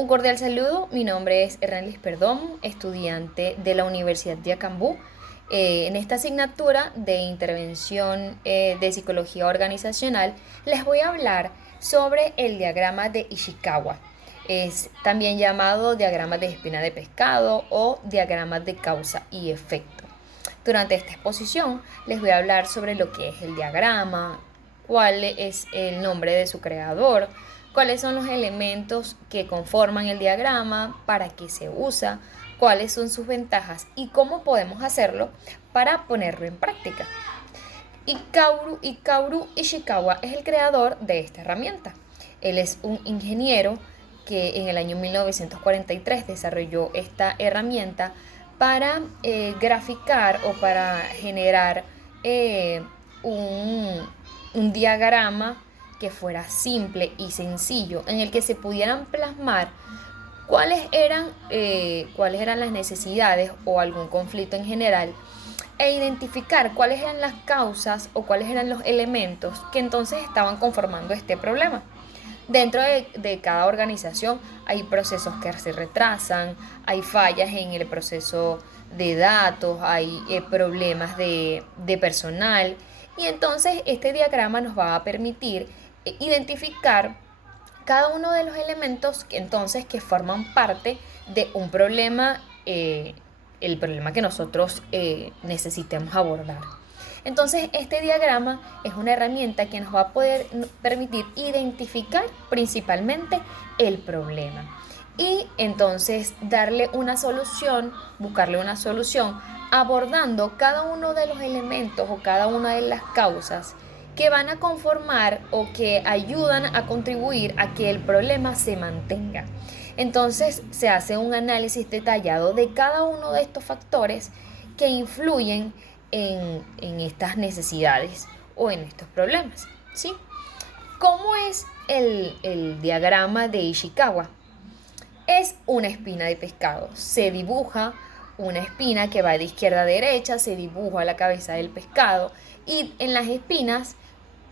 Un cordial saludo, mi nombre es Ernelis Perdón, estudiante de la Universidad de Acambú. En esta asignatura de intervención de psicología organizacional les voy a hablar sobre el diagrama de Ishikawa. Es también llamado diagrama de espina de pescado o diagrama de causa y efecto. Durante esta exposición les voy a hablar sobre lo que es el diagrama, cuál es el nombre de su creador, cuáles son los elementos que conforman el diagrama, para qué se usa, cuáles son sus ventajas y cómo podemos hacerlo para ponerlo en práctica. Kaoru Ishikawa es el creador de esta herramienta. Él es un ingeniero que en el año 1943 desarrolló esta herramienta para graficar o para generar un diagrama que fuera simple y sencillo, en el que se pudieran plasmar cuáles eran las necesidades o algún conflicto en general, e identificar cuáles eran las causas o cuáles eran los elementos que entonces estaban conformando este problema. Dentro de cada organización hay procesos que se retrasan, hay fallas en el proceso de datos, hay problemas de personal, y entonces este diagrama nos va a permitir identificar cada uno de los elementos que forman parte de un problema, el problema que nosotros necesitemos abordar. Entonces este diagrama es una herramienta que nos va a poder permitir identificar principalmente el problema y entonces darle una solución, buscarle una solución abordando cada uno de los elementos o cada una de las causas que van a conformar o que ayudan a contribuir a que el problema se mantenga. Entonces se hace un análisis detallado de cada uno de estos factores que influyen en estas necesidades o en estos problemas, ¿sí? ¿Cómo es el diagrama de Ishikawa? Es una espina de pescado. Se dibuja una espina que va de izquierda a derecha, se dibuja la cabeza del pescado y en las espinas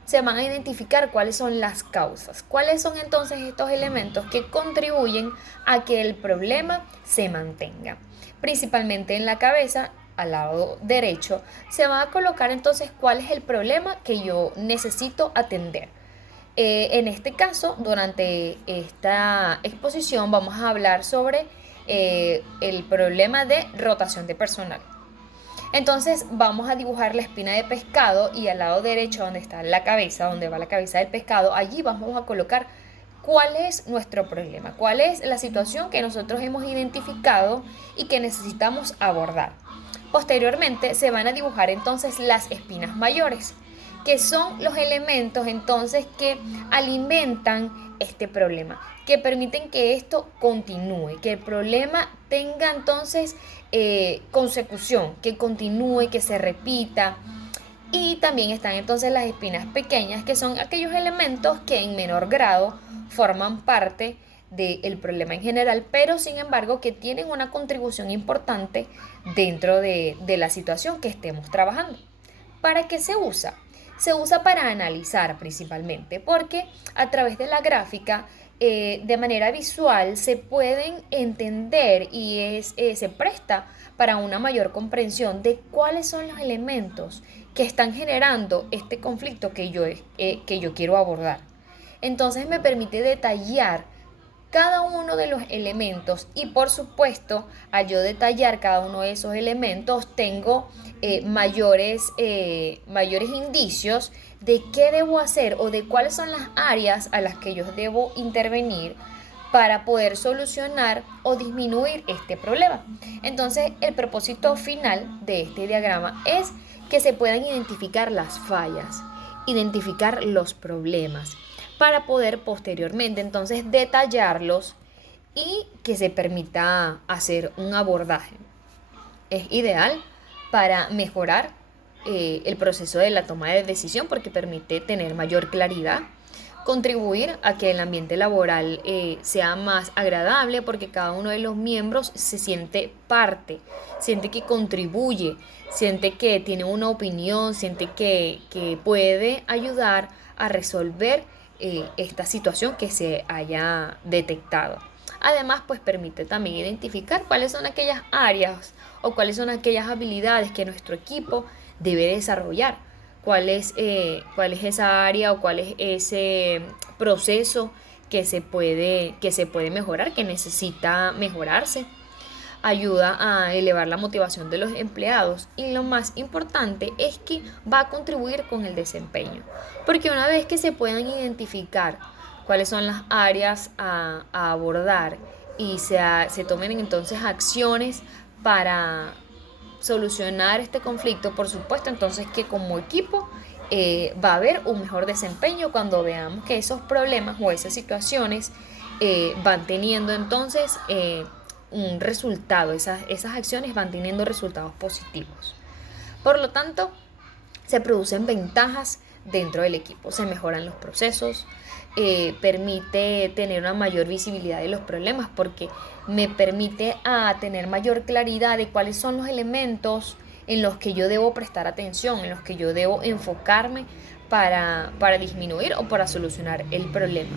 se van a identificar cuáles son las causas, cuáles son entonces estos elementos que contribuyen a que el problema se mantenga. Principalmente en la cabeza, al lado derecho, se va a colocar entonces cuál es el problema que yo necesito atender. En este caso, durante esta exposición vamos a hablar sobre el problema de rotación de personal. Entonces vamos a dibujar la espina de pescado y al lado derecho donde está la cabeza, donde va la cabeza del pescado, allí vamos a colocar cuál es nuestro problema, cuál es la situación que nosotros hemos identificado y que necesitamos abordar. Posteriormente se van a dibujar entonces las espinas mayores, que son los elementos entonces que alimentan este problema, que permiten que esto continúe, que el problema tenga entonces consecución, que continúe, que se repita. Y también están entonces las espinas pequeñas, que son aquellos elementos que en menor grado forman parte del problema en general, pero sin embargo que tienen una contribución importante dentro de la situación que estemos trabajando. ¿Para qué se usa? Se usa para analizar principalmente, porque a través de la gráfica, de manera visual, se pueden entender y se presta para una mayor comprensión de cuáles son los elementos que están generando este conflicto que yo quiero abordar. Entonces me permite detallar cada uno de los elementos y por supuesto al yo detallar cada uno de esos elementos tengo mayores indicios de qué debo hacer o de cuáles son las áreas a las que yo debo intervenir para poder solucionar o disminuir este problema. Entonces el propósito final de este diagrama es que se puedan identificar las fallas, identificar los problemas, para poder posteriormente entonces detallarlos y que se permita hacer un abordaje. Es ideal para mejorar el proceso de la toma de decisión porque permite tener mayor claridad, contribuir a que el ambiente laboral sea más agradable porque cada uno de los miembros se siente parte, siente que contribuye, siente que tiene una opinión, siente que puede ayudar a resolver esta situación que se haya detectado. Además, pues permite también identificar cuáles son aquellas áreas o cuáles son aquellas habilidades que nuestro equipo debe desarrollar. Cuál es esa área o cuál es ese proceso que se puede mejorar, que necesita mejorarse. Ayuda a elevar la motivación de los empleados y lo más importante es que va a contribuir con el desempeño, porque una vez que se puedan identificar cuáles son las áreas a abordar y se tomen entonces acciones para solucionar este conflicto, por supuesto entonces que como equipo va a haber un mejor desempeño cuando veamos que esos problemas o esas situaciones van teniendo entonces un resultado, esas acciones van teniendo resultados positivos. Por lo tanto, se producen ventajas dentro del equipo, se mejoran los procesos, permite tener una mayor visibilidad de los problemas porque me permite tener mayor claridad de cuáles son los elementos en los que yo debo prestar atención, en los que yo debo enfocarme para disminuir o para solucionar el problema.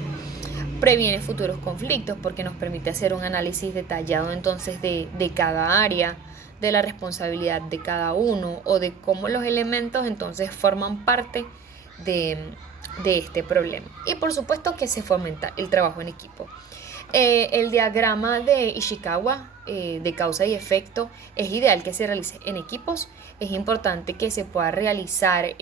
Previene futuros conflictos porque nos permite hacer un análisis detallado entonces de cada área, de la responsabilidad de cada uno o de cómo los elementos entonces forman parte de este problema. Y por supuesto que se fomenta el trabajo en equipo. El diagrama de Ishikawa de causa y efecto es ideal que se realice en equipos. Es importante que se pueda realizar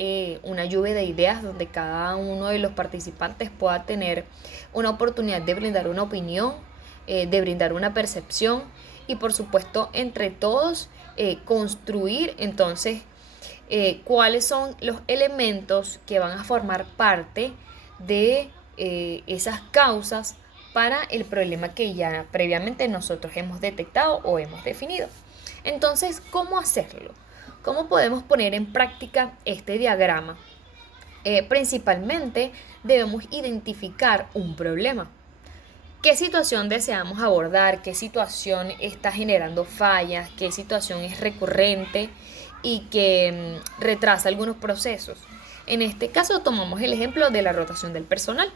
una lluvia de ideas donde cada uno de los participantes pueda tener una oportunidad de brindar una opinión, de brindar una percepción y por supuesto entre todos construir entonces cuáles son los elementos que van a formar parte de esas causas para el problema que ya previamente nosotros hemos detectado o hemos definido. Entonces, ¿cómo hacerlo? ¿Cómo podemos poner en práctica este diagrama? Principalmente debemos identificar un problema. ¿Qué situación deseamos abordar? ¿Qué situación está generando fallas? ¿Qué situación es recurrente y que retrasa algunos procesos? En este caso tomamos el ejemplo de la rotación del personal.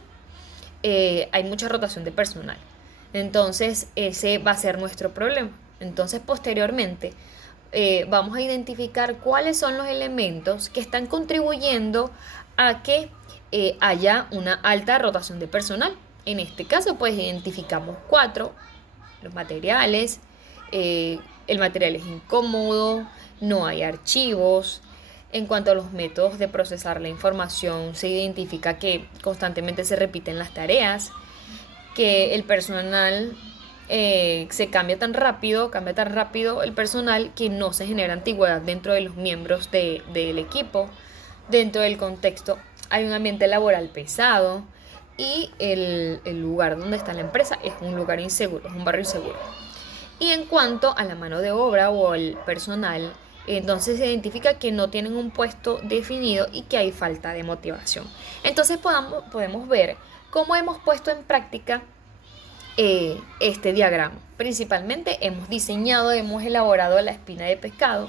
Hay mucha rotación de personal. Entonces ese va a ser nuestro problema. Entonces posteriormente vamos a identificar cuáles son los elementos que están contribuyendo a que haya una alta rotación de personal. En este caso pues identificamos 4, los materiales, el material es incómodo, no hay archivos. En cuanto a los métodos de procesar la información, se identifica que constantemente se repiten las tareas, que el personal se cambia tan rápido el personal que no se genera antigüedad dentro de los miembros del equipo. Dentro del contexto hay un ambiente laboral pesado y el lugar donde está la empresa es un lugar inseguro, es un barrio inseguro. Y en cuanto a la mano de obra o al personal, entonces se identifica que no tienen un puesto definido y que hay falta de motivación. Entonces podemos ver cómo hemos puesto en práctica este diagrama. Principalmente hemos diseñado, hemos elaborado la espina de pescado,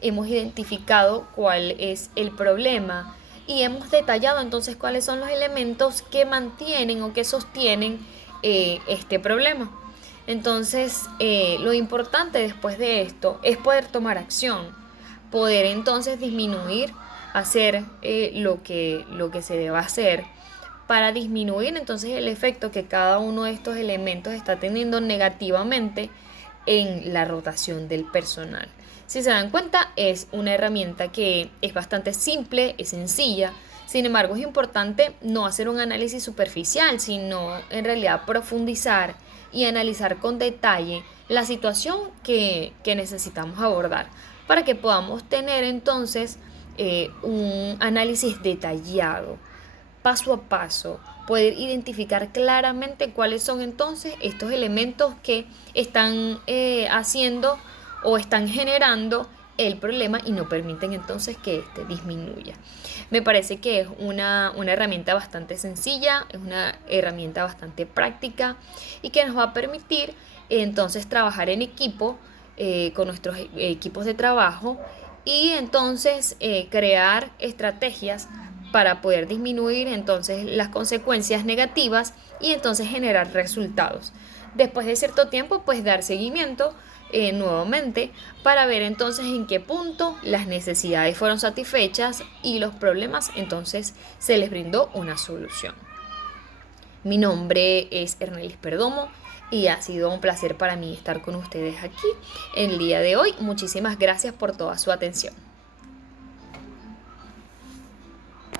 hemos identificado cuál es el problema y hemos detallado entonces cuáles son los elementos que mantienen o que sostienen este problema. Entonces, lo importante después de esto es poder tomar acción, poder entonces disminuir, hacer lo que se deba hacer para disminuir entonces el efecto que cada uno de estos elementos está teniendo negativamente en la rotación del personal. Si se dan cuenta, es una herramienta que es bastante simple, es sencilla. Sin embargo, es importante no hacer un análisis superficial, sino en realidad profundizar y analizar con detalle la situación que necesitamos abordar para que podamos tener entonces un análisis detallado, paso a paso, poder identificar claramente cuáles son entonces estos elementos que están haciendo o están generando el problema y no permiten entonces que este disminuya. Me parece que es una herramienta bastante sencilla, es una herramienta bastante práctica y que nos va a permitir entonces trabajar en equipo con nuestros equipos de trabajo y entonces crear estrategias para poder disminuir entonces las consecuencias negativas y entonces generar resultados. Después de cierto tiempo, pues dar seguimiento nuevamente para ver entonces en qué punto las necesidades fueron satisfechas y los problemas entonces se les brindó una solución. Mi nombre es Ernelis Perdomo y ha sido un placer para mí estar con ustedes aquí el día de hoy. Muchísimas gracias por toda su atención.